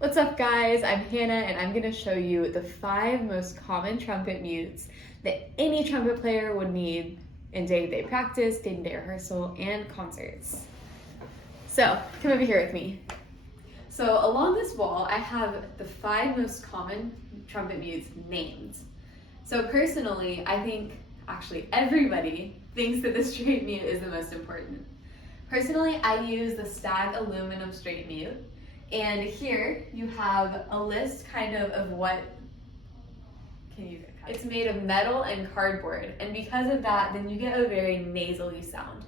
What's up guys, I'm Hannah and I'm going to show you the 5 most common trumpet mutes that any trumpet player would need in day-to-day practice, day-to-day rehearsal, and concerts. So, come over here with me. So along this wall, I have the 5 most common trumpet mutes named. So personally, I think actually everybody thinks that the straight mute is the most important. Personally, I use the Stag aluminum straight mute. And here you have a list kind of what it's made of metal and cardboard. And because of that, then you get a very nasally sound.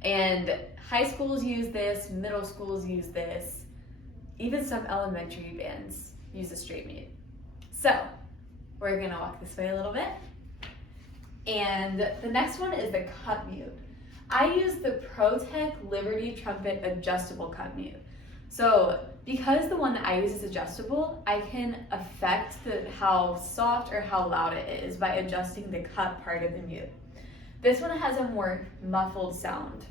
And high schools use this, middle schools use this, even some elementary bands use a straight mute. So we're gonna walk this way a little bit. And the next one is the cup mute. I use the ProTech Liberty Trumpet adjustable cup mute. So because the one that I use is adjustable, I can affect how soft or how loud it is by adjusting the cup part of the mute. This one has a more muffled sound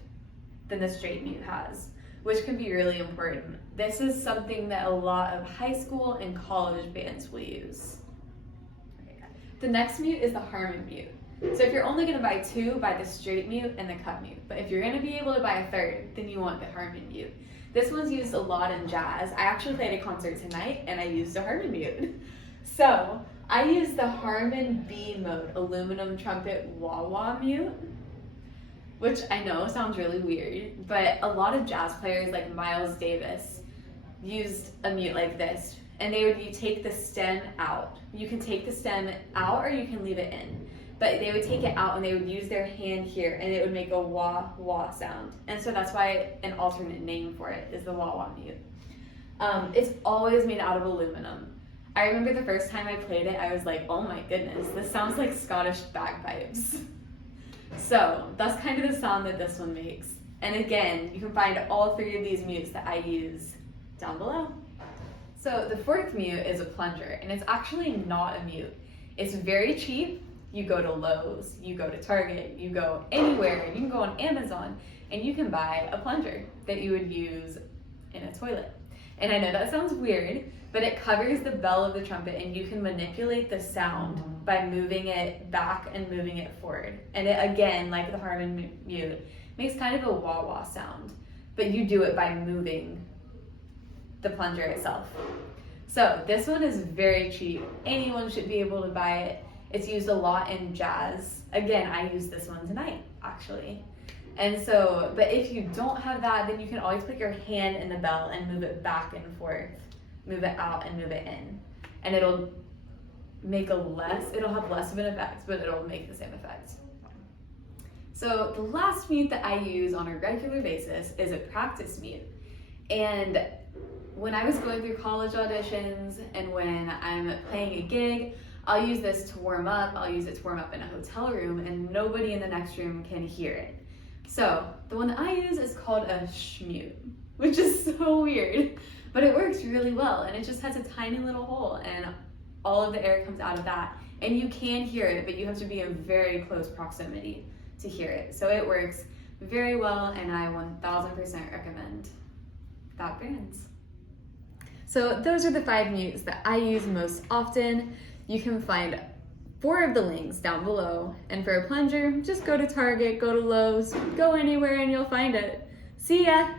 than the straight mute has, which can be really important. This is something that a lot of high school and college bands will use. The next mute is the Harmon mute. So if you're only going to buy 2, buy the straight mute and the cup mute. But if you're going to be able to buy a 3rd, then you want the Harmon mute. This one's used a lot in jazz. I actually played a concert tonight and I used a Harmon mute. So I use the Harmon B mode aluminum trumpet wah-wah mute, which I know sounds really weird, but a lot of jazz players like Miles Davis used a mute like this, and you take the stem out. You can take the stem out or you can leave it in. But they would take it out and they would use their hand here and it would make a wah-wah sound. And so that's why an alternate name for it is the wah-wah mute. It's always made out of aluminum. I remember the first time I played it, I was like, oh my goodness, this sounds like Scottish bagpipes. So that's kind of the sound that this one makes. And again, you can find all 3 of these mutes that I use down below. So the 4th mute is a plunger, and it's actually not a mute. It's very cheap. You go to Lowe's, you go to Target, you go anywhere, you can go on Amazon, and you can buy a plunger that you would use in a toilet. And I know that sounds weird, but it covers the bell of the trumpet and you can manipulate the sound by moving it back and moving it forward. And it, again, like the Harmon mute, makes kind of a wah-wah sound, but you do it by moving the plunger itself. So this one is very cheap. Anyone should be able to buy it. It's used a lot in jazz. Again, I used this one tonight, actually. And so, but if you don't have that, then you can always put your hand in the bell and move it back and forth, move it out and move it in. And it'll have less of an effect, but it'll make the same effect. So the last mute that I use on a regular basis is a practice mute. And when I was going through college auditions and when I'm playing a gig, I'll use this to warm up. I'll use it to warm up in a hotel room and nobody in the next room can hear it. So the one that I use is called a SHMU, which is so weird, but it works really well. And it just has a tiny little hole and all of the air comes out of that. And you can hear it, but you have to be in very close proximity to hear it. So it works very well and I 1000% recommend that brand. So those are the 5 mutes that I use most often. You can find 4 of the links down below. And for a plunger, just go to Target, go to Lowe's, go anywhere and you'll find it. See ya!